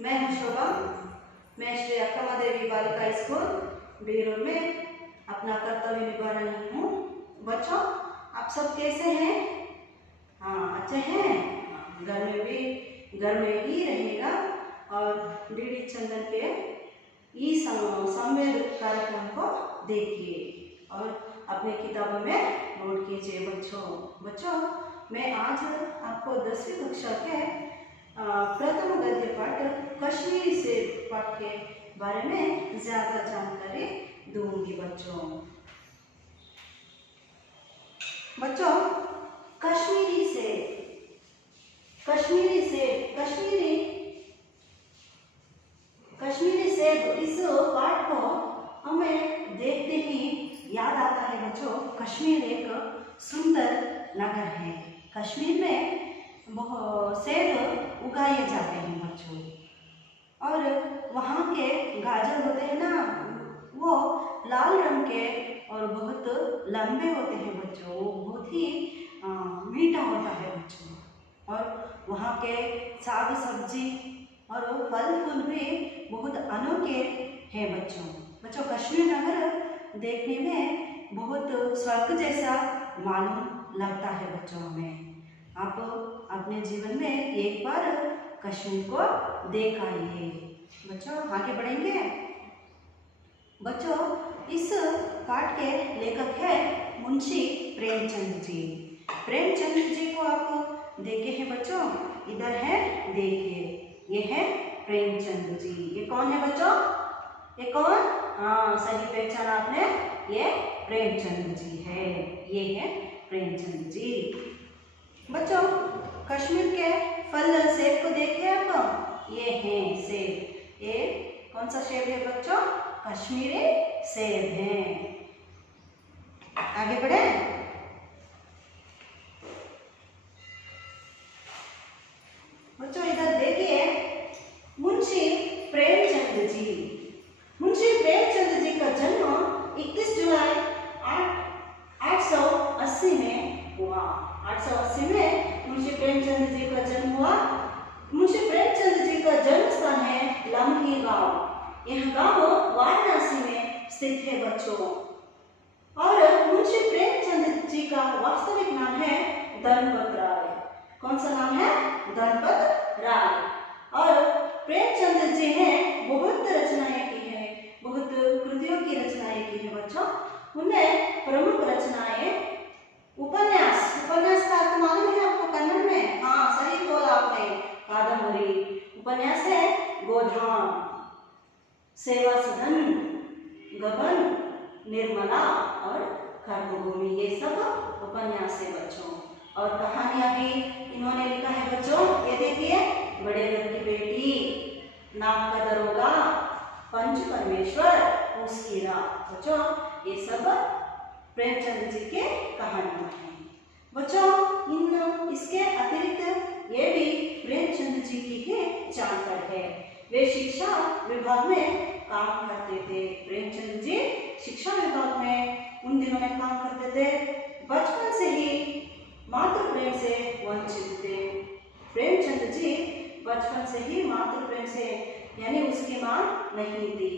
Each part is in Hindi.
मैं हूँ शोभा। मैं श्री अक्कमा देवी बालिका स्कूल बेरोल में अपना कर्तव्य निभा रही हूँ। बच्चों, आप सब कैसे हैं? हाँ, अच्छे हैं। घर में ही रहेगा और डीडी चंदन के ई संवेद कार्यक्रम को देखिए और अपने किताबों में नोट कीजिए। बच्चों, मैं आज आपको 10वीं कक्षा के प्रथम गद्य पाठ कश्मीरी सेब पाठ के बारे में ज़्यादा जानकारी दूंगी। बच्चों, कश्मीरी सेब इस पाठ को हमें देखते ही याद आता है। बच्चों, कश्मीर एक सुंदर नगर है। कश्मीर में सेब उगाए जाते हैं बच्चों, और वहाँ के गाजर होते हैं ना, वो लाल रंग के और बहुत लंबे होते हैं बच्चों। वो बहुत ही मीठा होता है बच्चों। और वहाँ के साग सब्जी और फल फूल भी बहुत अनोखे हैं बच्चों। कश्मीर नगर देखने में बहुत स्वर्ग जैसा मालूम लगता है बच्चों हमें। आप अपने जीवन में एक बार कश्मीर को देख आइए। बच्चों, आगे बढ़ेंगे। बच्चों, इस पाठ के लेखक है मुंशी प्रेमचंद जी। प्रेमचंद जी को आप देखे हैं बच्चों? इधर है, देखिए, ये है प्रेमचंद जी। ये कौन है बच्चों? ये कौन? हाँ, सही पहचान आपने, ये प्रेमचंद जी है। ये है प्रेमचंद जी। बच्चों, कश्मीर के फल सेब को देखिए आप। ये है सेब। ये कौन सा सेब है बच्चों? कश्मीरी सेब है। आगे बढ़े। बच्चों, इधर देखिए, मुंशी प्रेमचंद जी का जन्म 31 जुलाई 880 में हुआ। 880 में मुंशी प्रेमचंद जी का जन्म हुआ। मुंशी प्रेमचंद जी का जन्म स्थान है लम्ही गांव। यह गांव वाराणसी में स्थित है बच्चों। और मुंशी प्रेमचंद जी का वास्तविक नाम है धनपत राय। कौन सा नाम है? धनपत राय। और प्रेमचंद जी ने बहुत रचनाएं की है, बहुत कृतियों की रचनाएं की है बच्चों। उनमें प्रमुख रचनाएं उपन्यास का अर्थ मालूम है आपको कन्नड़ में? हाँ, सही बोला आपने, कादंबरी। उपन्यास है गोधान, सेवा सदन, गबन, निर्मला और कर्मभूमि। ये सब उपन्यास है बच्चों। और कहानियां भी इन्होंने लिखा है बच्चों। ये देखिए, बड़े घर की बेटी, नाम का दरोगा, पंच परमेश्वर, उसकी रात। बच्चों, ये सब प्रेमचंद जी के कहानियां हैं बच्चों। इसके अतिरिक्त ये भी प्रेमचंद जी की ही जानकर है। वे शिक्षा विभाग में काम करते थे। प्रेमचंद जी शिक्षा विभाग में उन दिनों में काम करते थे। बचपन से ही मातृ प्रेम से वंचित थे। प्रेमचंद जी बचपन से ही मातृ प्रेम से, यानी उसकी मां नहीं थी।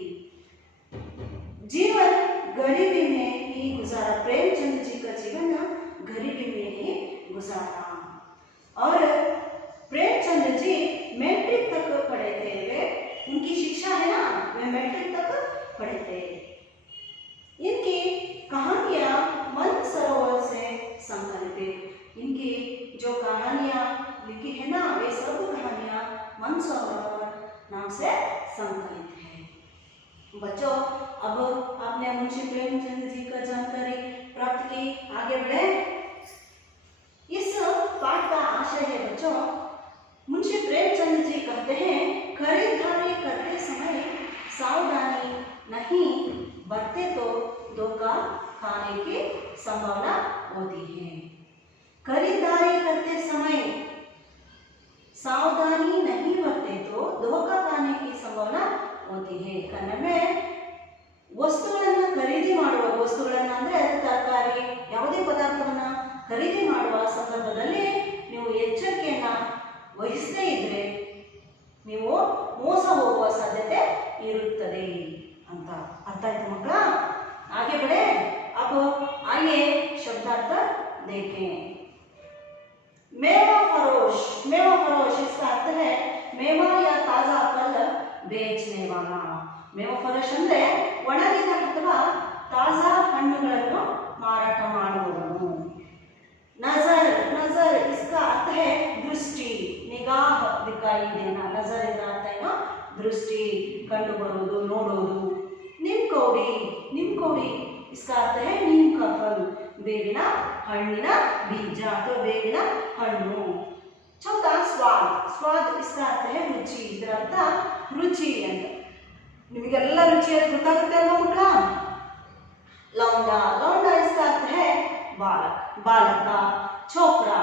जीवन गरीबी में ही गुजारा। प्रेमचंद जी का जीवन गरीबी में ही गुजारा। और प्रेमचंद जी मैट्रिक तक पढ़े थे। वे, उनकी शिक्षा है ना, वे मैट्रिक तक पढ़े थे। इनकी कहानियां मन सरोवर से संकलित। इनकी जो कहानियां लिखी है ना, वे सब कहानियां मन सरोवर नाम से संकलित है बच्चों। अब आपने मुंशी प्रेमचंद जी का जानकारी प्राप्त की। आगे बढ़े। इस पाठ का आशय है बच्चों, मुंशी प्रेमचंद जी कहते हैं, खरीदारी करते समय सावधानी नहीं बरते तो धोखा खाने की संभावना होती है। खरीदारी करते समय सावधानी नहीं बरते तो धोखा खाने की संभावना होती है। कन्नड़ में ವಸ್ತುಗಳನ್ನು ಖರೀದಿ ಮಾಡುವ, ವಸ್ತುಗಳನ್ನು ಅಂದರೆ ತರಕಾರಿ ಯಾವುದೇ ಪದಾರ್ಥವನ್ನು ಖರೀದಿ ಮಾಡುವ ಸಂದರ್ಭದಲ್ಲಿ ನೀವು ಎಚ್ಚರಿಕೆಯನ್ನು ವಹಿಸದೇ ಇದ್ರೆ ನೀವು ಮೋಸ ಹೋಗುವ ಸಾಧ್ಯತೆ ಇರುತ್ತದೆ ಅಂತ ಅರ್ಥ ಆಯ್ತು ಮಕ್ಕಳ। आगे बढ़े, अब आइए शब्दार्थ देखें। मेवा फरोश, मेवा फरोश इसका अर्थ है मेवा या ताजा फल बेचने वाला। मेवा फरोश ಅಂದ್ರೆ ಒಣಗಿದ ಅಥವಾ ತಾಜಾ ಹಣ್ಣುಗಳನ್ನು ಮಾರಾಟ ಮಾಡುವವನು। नजर, नजर इसका अर्थ है दृष्टि, निगाह दिखाई देना। नजर इंದ ಅರ್ಥ ಏನು? दृष्टि, ಕಂಡು ಬರುವುದು, ನೋಡುವುದು। निमकौड़ी, निमकौड़ी इसका अर्थ है नीम का फल, ಬೇವಿನ ಹಣ್ಣಿನ ಬೀಜ ಅಥವಾ ಬೇವಿನ ಹಣ್ಣು। ಚೌथा स्वाद, स्वाद इसका अर्थ है रुचि, ಇದರ ಅರ್ಥ ರುಚಿ ಅಂತ। ನಿಮಗೆಲ್ಲ ರುಚಿ ಅಂತ ಗೊತ್ತಾಗುತ್ತೆ ಅಲ್ವಾ ಮಕ್ಕಳ? लौंडा, लौंडा इसका अर्थ है बालक, बालक, छोकरा।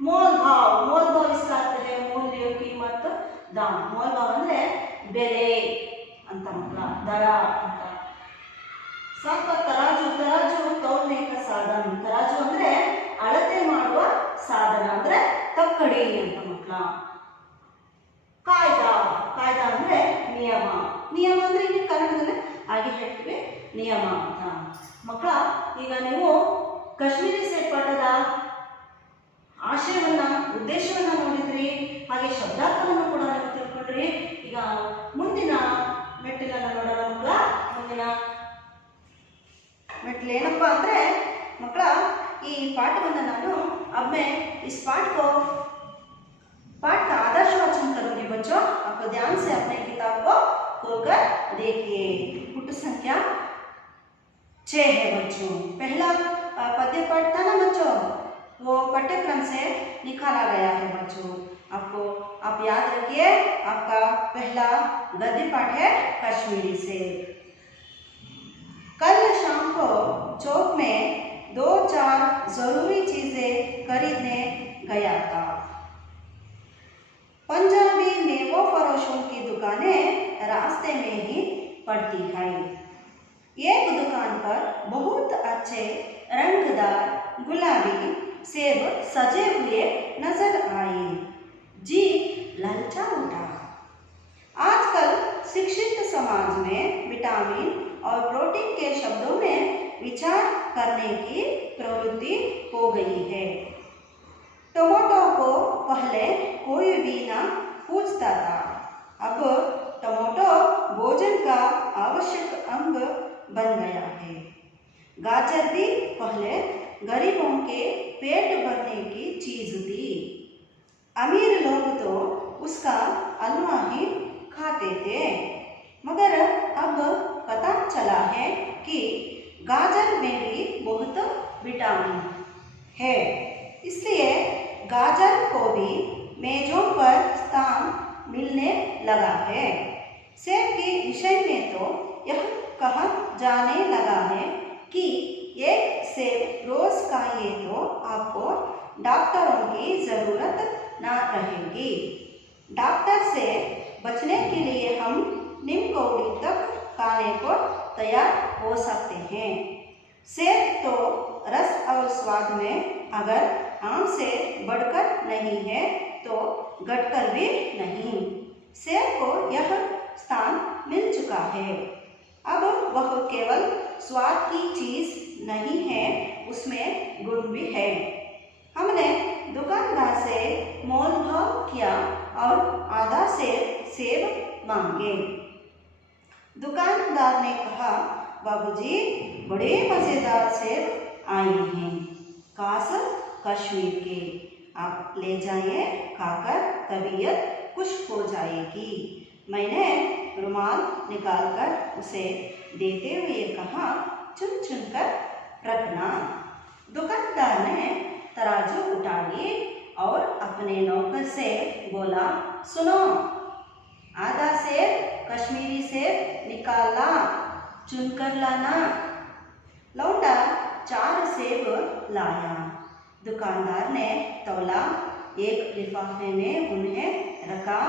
मोल भाव, मोल भाव इसका अर्थ है मूल्य, कीमत, दाम। मोल भाव ಅಂದ್ರೆ ಬೆಲೆ ಅಂತ ಮಕ್ಕಳ, ದರ ಅಂತ। साथ तराजू, तराजू तौलने का साधन, तराजू ಅಂದ್ರೆ ಅಳತೆ ಮಾಡುವ ಸಾಧನ ಅಂದ್ರೆ ತಕ್ಕಡಿ ಅಂತ ಮಕ್ಕಳ। ಕಾಯ್ದಾ, ಕಾಯ್ದಾ ಅಂದ್ರೆ ನಿಯಮ, ನಿಯಮ ಅಂದ್ರೆ ಇಲ್ಲಿ ಕನ್ನಡದಲ್ಲಿ ಹಾಗೆ ಹೇಳ್ತೀವಿ ನಿಯಮ ಅಂತ ಮಕ್ಕಳ। ಈಗ ನೀವು ಕಾಶ್ಮೀರಿ ಸೆಟ್ ಪಾಠದ ಆಶಯವನ್ನ ಉದ್ದೇಶವನ್ನ ನೋಡಿದ್ರಿ, ಹಾಗೆ ಶಬ್ದಾರ್ಥವನ್ನು ಕೂಡ ನೀವು ತಿಳ್ಕೊಂಡ್ರಿ। ಈಗ ಮುಂದಿನ ಮೆಟ್ಟಿಲನ್ನು ನೋಡೋಣ ಮಕ್ಕಳ। ಮುಂದಿನ ಮೆಟ್ಟಿಲು ಏನಪ್ಪಾ ಅಂದ್ರೆ ಮಕ್ಕಳ, ಈ ಪಾಠವನ್ನು ನಾನು अब मैं इस पाठ का आदर्श वाचन करूंगी बच्चों। आपको ध्यान से अपने किताब को खोलकर देखिए। पुट संख्या 6 है बच्चों। पहला पद्य पाठ था ना बच्चों, वो पाठ्यक्रम से निकाला गया है बच्चों। आपको आप याद रखिए, आपका पहला गद्य पाठ है कश्मीरी से। कल शाम को चौक में 2-4 जरूरी चीजें खरीदने गया था। पंजाबी मेवों फरोशों की दुकानें रास्ते में ही पड़ती है। एक दुकान पर बहुत अच्छे रंगदार गुलाबी सेब सजे हुए नजर आए। जी ललचा उठा। आजकल शिक्षित समाज में विटामिन और प्रोटीन के शब्दों में विचार करने की प्रवृत्ति हो गई है। टमाटो को पहले कोई भी ना पूछता था, अब टमाटो भोजन का आवश्यक अंग बन गया है। गाजर भी पहले गरीबों के पेट भरने की चीज थी। अमीर लोग तो उसका हलवा ही खाते थे, मगर अब पता चला है कि गाजर में भी बहुत विटामिन है, इसलिए गाजर को भी मेजों पर स्थान मिलने लगा है। सेब के विषय में तो यह कहा जाने लगा है कि एक सेब रोज खाइए तो आपको डॉक्टरों की जरूरत ना रहेगी। डॉक्टर से बचने के लिए हम निमकौड़ी तक खाने को तैयार हो सकते हैं। सेब तो रस और स्वाद में अगर आम से बढ़कर नहीं है तो घटकर भी नहीं। सेब को यह स्थान मिल चुका है, अब वह केवल स्वाद की चीज नहीं है, उसमें गुण भी है। हमने दुकानदार से मोल भाव किया और आधा सेब मांगे। दुकानदार ने कहा, बाबूजी बड़े मजेदार सेब आए हैं, खास कश्मीर के, आप ले जाइए, खाकर तबीयत खुश हो जाएगी। मैंने रुमाल निकालकर उसे देते हुए कहा, चुन चुन कर रखना। दुकानदार ने तराजू उठा ली और अपने नौकर से बोला, सुनो, आधा सेब कश्मीरी सेब निकालना, चुनकर लाना। लौंडा 4 सेब लाया। दुकानदार ने तौला, एक लिफाफे में उन्हें रखा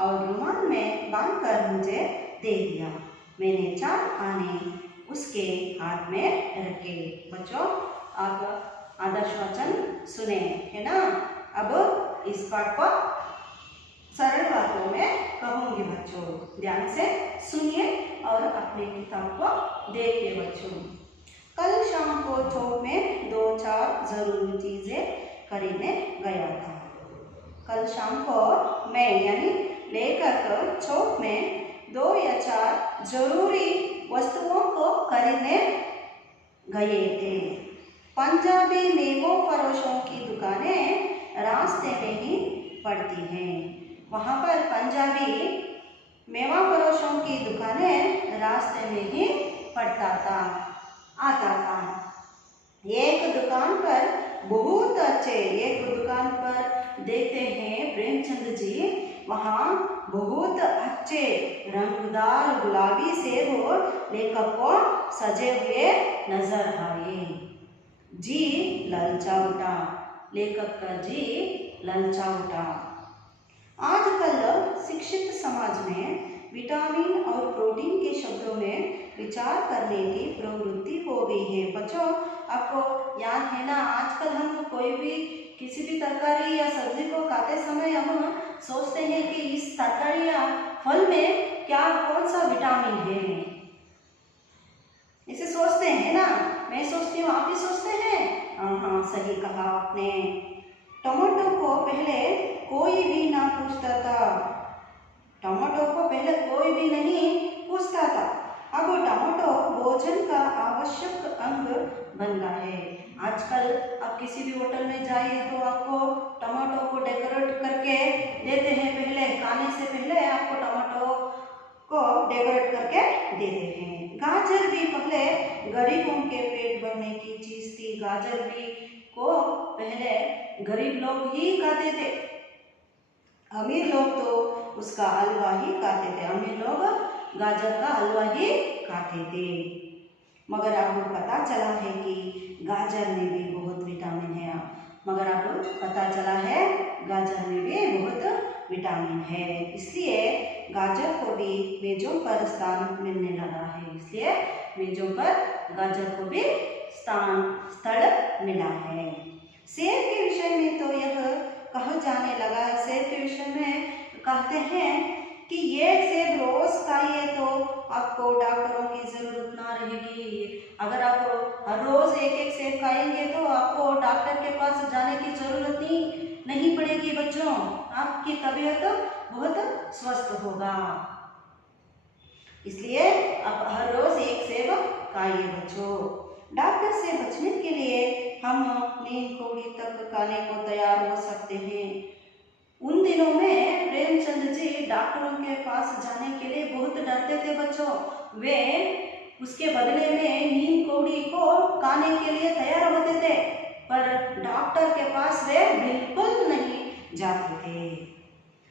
और रुमाल में बांधकर मुझे दे दिया। मैंने 4 आने उसके हाथ में रखे। बच्चों, आप आदर्श वचन सुने है ना। अब इस पाठ को सरल वाक्यों ध्यान से सुनिए और अपने किताब को देखिए बच्चों। कल शाम को चौक में 2-4 जरूरी चीजें खरीदने गया था। कल शाम को मैं यानी लेखक चौक में 2 या 4 जरूरी वस्तुओं को खरीदने गए थे। पंजाबी मेवों फरोशों की दुकानें रास्ते में ही पड़ती हैं। वहाँ पर पंजाबी मेवा फरोशों की दुकानें रास्ते में ही आता था। एक दुकान पर देखते हैं प्रेमचंद जी वहाँ बहुत अच्छे रंगदार गुलाबी सेब लेखक को सजे हुए नजर आए। जी ललचा उठा, लेखक का जी ललचा उठा। आजकल शिक्षित समाज में विटामिन और प्रोटीन के शब्दों में विचार करने की प्रवृत्ति हो गई है। बच्चों आपको याद है ना, आजकल हम कोई भी किसी भी तरकारी या सब्जी को खाते समय हम सोचते हैं कि इस तरकारी या फल में कौन सा विटामिन है, इसे सोचते हैं ना। मैं सोचती हूँ, आप भी सोचते हैं? हाँ, सही कहा आपने। टमाटो को पहले कोई भी ना पूछता था। टमाटो को पहले कोई भी नहीं पूछता था। अब टमाटो भोजन का आवश्यक अंग बन गया है। आजकल आप किसी भी होटल में जाइए तो आपको टमाटो को डेकोरेट करके देते हैं। पहले खाने से पहले आपको टमाटो को डेकोरेट करके देते हैं। गाजर भी पहले गरीबों के पेट भरने की चीज थी। गाजर भी को पहले गरीब लोग ही खाते थे, अमीर लोग तो उसका हलवा ही खाते थे। अमीर लोग गाजर का हलवा ही खाते थे। मगर आपको पता चला है कि गाजर में भी बहुत विटामिन है। इसलिए गाजर को भी मेजों पर स्थान मिलने लगा है। स्थल मिला है। सेब के विषय में तो यह कहा जाने लगा। सेब के विषय में कहते हैं कि ये सेब रोज खाइए तो आपको डॉक्टरों की जरूरत ना रहेगी। अगर आप हर रोज एक सेब खाएंगे तो आपको डॉक्टर के पास जाने की जरूरत ही नहीं पड़ेगी बच्चों। आपकी तबीयत बहुत स्वस्थ होगा। इसलिए आप हर रोज एक सेब खाइए बच्चों। डॉक्टर से बचने के लिए हम नींद कौड़ी तक खाने को तैयार हो सकते हैं। उन दिनों में प्रेमचंद जी डॉक्टरों के पास जाने के लिए बहुत डरते थे बच्चों। वे उसके बदले में नींद कौड़ी को खाने के लिए तैयार होते थे, पर डॉक्टर के पास वे बिल्कुल नहीं जाते थे।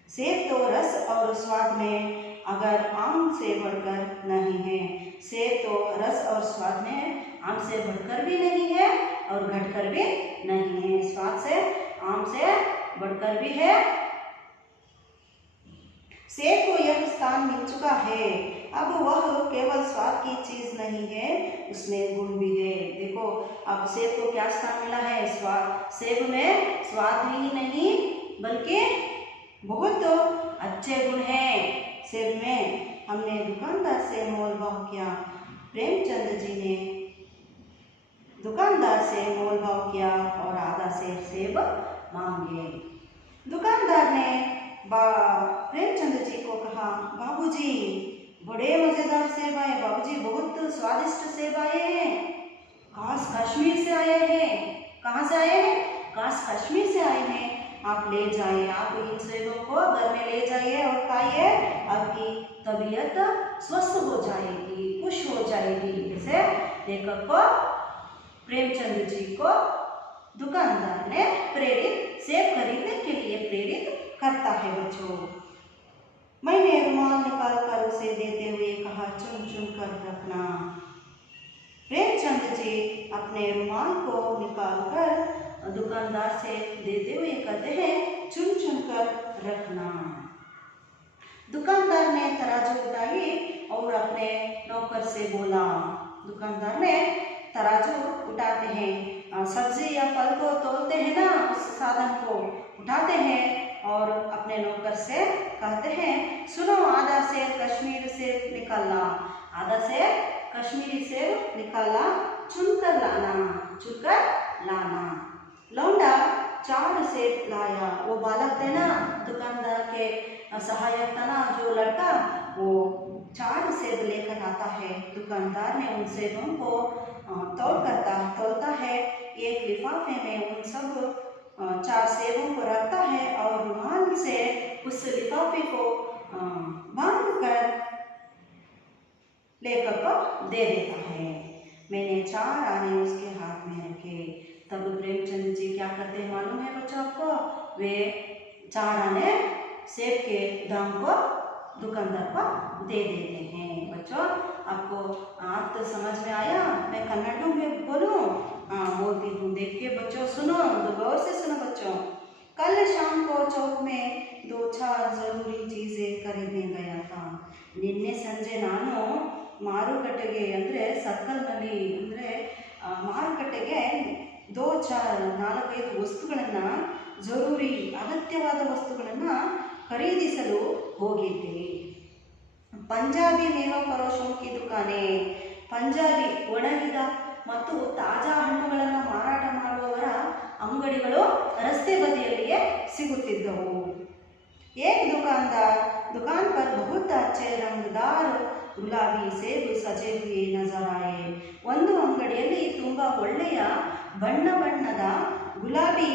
सेब तो रस और स्वाद में अगर आम से बढ़कर नहीं है। सेब तो रस और स्वाद में आम से बढ़कर भी नहीं है और घटकर भी नहीं है। स्वाद से आम से बढ़कर भी है। सेब को यह स्थान मिल चुका है। अब वह केवल स्वाद की चीज नहीं है, उसमें गुण भी है। देखो अब सेब को क्या स्थान मिला है? सेब में स्वाद ही नहीं बल्कि बहुत अच्छे गुण हैं। सेब में हमने दुकानदार से मोल भाव किया। प्रेमचंद जी ने दुकानदार से मोल भाव किया और आधा सेब मांगे। दुकानदार ने प्रेमचंद जी को कहा, बाबूजी बड़े मजेदार सेब आए। बाबूजी बहुत स्वादिष्ट सेब आए हैं, खास कश्मीर से आए हैं। कहाँ से आए हैं? खास कश्मीर से आए हैं। आप ले जाइए, आप इन सेबों को घर में ले जाइए और खाइए। आपकी तबीयत स्वस्थ हो जाएगी, खुश हो जाएगी। जैसे लेखक को प्रेमचंद जी को दुकानदार ने सेब खरीदने के लिए प्रेरित करता है बच्चों। मैंने रुमाल निकाल कर उसे देते हुए कहा, चुन चुन कर रखना। प्रेमचंद जी अपने रुमाल को निकाल कर दुकानदार से देते हुए कहते हैं, चुन चुन कर रखना। दुकानदार ने तराजू उठाई और अपने नौकर से बोला। दुकानदार ने तराजू उठाते हैं, सब्जी या फल को तोलते हैं ना, उस साधन को उठाते हैं और अपने नौकर से कहते हैं, सुनो आधा सेब कश्मीर से निकालना, आधा सेब कश्मीरी सेब निकालना, चुनकर लाना। लौंडा 4 सेब लाया। वो बालक थे ना, दुकानदार के सहायक था ना जो लड़का, वो 4 सेब लेकर आता है। दुकानदार ने उन सेबों को तोलता है। एक लिफाफे में उन सब 4 सेबों को रखता है और रुमाल से उस लिफाफे को बांध कर लेकर को दे देता है। मैंने 4 आने उसके हाथ में रखे। तब प्रेमचंद जी क्या करते हैं मालूम है बच्चों आपको? वे 4 आने सेब के दाम को दुकानदार को दे देते हैं। बच्चों आपको आप तो समझ में आया? मैं कन्नड़ में बोलूँ? बोलती हूँ, देखिए बच्चों सुनो, गौर से सुनो बच्चों। कल शाम को चौक में 2-4 जरूरी चीज़ें खरीदने गया था। निन्ने संಜೆ ನಾನು ಮಾರುಕಟ್ಟೆಗೆ ಅಂದರೆ ಸರ್ಕಲ್ನಲ್ಲಿ ಅಂದರೆ ಮಾರುಕಟ್ಟೆಗೆ 2-4 ವಸ್ತುಗಳನ್ನು ಜರೂರಿ ಅಗತ್ಯವಾದ ವಸ್ತುಗಳನ್ನು ಖರೀದಿಸಲು ಹೋಗಿದ್ದೆ. ಪಂಜಾಬಿ ಮೇವಾ ಫರೋಶೋं की दुकानें, ಪಂಜಾಬಿ ಒಣಗಿದ ಮತ್ತು ತಾಜಾ ಹಣ್ಣುಗಳನ್ನು ಮಾರಾಟ ಮಾಡುವವರ ಅಂಗಡಿಗಳು ರಸ್ತೆ ಬದಿಯಲ್ಲಿಯೇ ಸಿಗುತ್ತಿದ್ದವು. एक दुकान पर बहुत अच्छे रंगदार गुलाबी सेब सजे हुए नजर आए. ಒಂದು ಅಂಗಡಿಯಲ್ಲಿ ತುಂಬ ಒಳ್ಳೆಯ ಬಣ್ಣದ ಗುಲಾಬಿ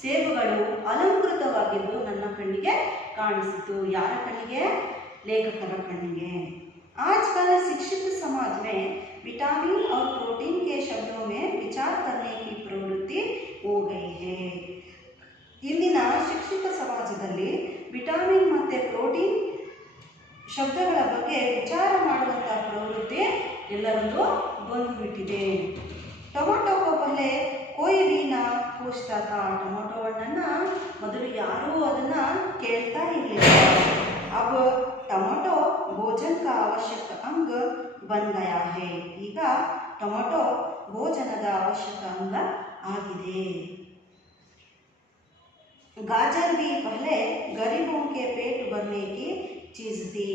ಸೇಬುಗಳು ಅಲಂಕೃತವಾಗಿದ್ದು ನನ್ನ ಕಣ್ಣಿಗೆ ಕಾಣಿಸಿತು. ಯಾರ ಕಣ್ಣಿಗೆ? लेखकर कहेंगे। आजकल शिक्षित समाज में विटामिन और प्रोटीन के शब्दों में विचार करने की प्रवृत्ति हो गई है. ಇಂದಿನ ಶಿಕ್ಷಿತ ಸಮಾಜದಲ್ಲಿ ವಿಟಾಮಿನ್ ಮತ್ತು ಪ್ರೋಟೀನ್ ಶಬ್ದಗಳ ಬಗ್ಗೆ ವಿಚಾರ ಮಾಡುವಂಥ ಪ್ರವೃತ್ತಿ ಎಲ್ಲರಲ್ಲೂ ಬಂದುಬಿಟ್ಟಿದೆ. ಟೊಮೊಟೊ को पहले कोई भी ना पूछता था. ಟೊಮೊಟೊ ಹಣ್ಣನ್ನು ಮೊದಲು ಯಾರೂ ಅದನ್ನು ಕೇಳ್ತಾ ಇರಲಿಲ್ಲ. अब टमाटो भोजन का आवश्यक अंग बन गया है. ಈಗ ಟೊಮೊಟೊ ಭೋಜನದ ಅವಶ್ಯಕ ಅಂಗ ಆಗಿದೆ. गाजर भी पहले गरीबों के पेट भरने की चीज थी.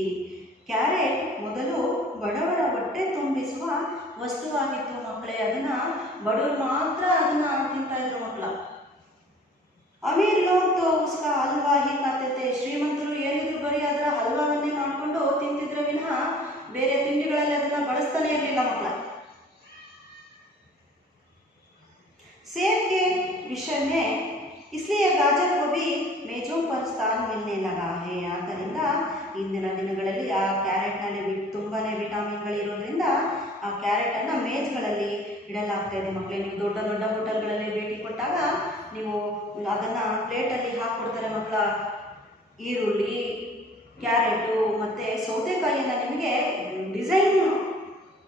ಕ್ಯಾರೆಟ್ ಮೊದಲು ಬಡವರ ಹೊಟ್ಟೆ ತುಂಬಿಸುವ ವಸ್ತುವಾಗಿತ್ತು ಮಕ್ಕಳೇ. ಅದನ್ನ ಬಡವರು ಮಾತ್ರ ಅದನ್ನ ತಿಂತಾ ಇದ್ರು ಮಕ್ಕಳ. ಅಮೀರ್ ಲೋಗ್ ತೋ ಉಸ್ಕಾ ಹಲ್ವಾ ಹಿ ಖಾತೆ थे. ಶ್ರೀಮಂತರು ಏನಿದ್ರು ಬರೀ ಅದರ ಹಲ್ವಾವನ್ನೇ ಮಾಡಿಕೊಂಡು ತಿಂತಿದ್ರೆ ವಿನಃ ಬೇರೆ ತಿಂಡಿಗಳಲ್ಲಿ ಅದನ್ನ ಬಳಸ್ತಾನೆ ಇರಲಿಲ್ಲ ಮಕ್ಕಳ. सेब के विषय में इसलिए गाजर को भी मेजों पर स्थान मिलने लगा है. ಆದ್ದರಿಂದ ಇಂದಿನ ದಿನಗಳಲ್ಲಿ ಆ ಕ್ಯಾರೆಟ್ನಲ್ಲಿ ತುಂಬಾ ವಿಟಾಮಿನ್ಗಳಿರೋದ್ರಿಂದ ಆ ಕ್ಯಾರೆಟನ್ನು ಮೇಜ್ಗಳಲ್ಲಿ ಇಡಲಾಗ್ತಾ ಇದೆ ಮಕ್ಕಳೇ. ನೀವು ದೊಡ್ಡ ದೊಡ್ಡ ಹೋಟೆಲ್ಗಳಲ್ಲಿ ಭೇಟಿ ಕೊಟ್ಟಾಗ ನೀವು ಅದನ್ನು ಪ್ಲೇಟಲ್ಲಿ ಹಾಕ್ಕೊಡ್ತಾರೆ ಮಕ್ಕಳ. ಈರುಳ್ಳಿ, ಕ್ಯಾರೆಟು ಮತ್ತು ಸೌತೆಕಾಯಿಯನ್ನು ನಿಮಗೆ ಡಿಸೈನ್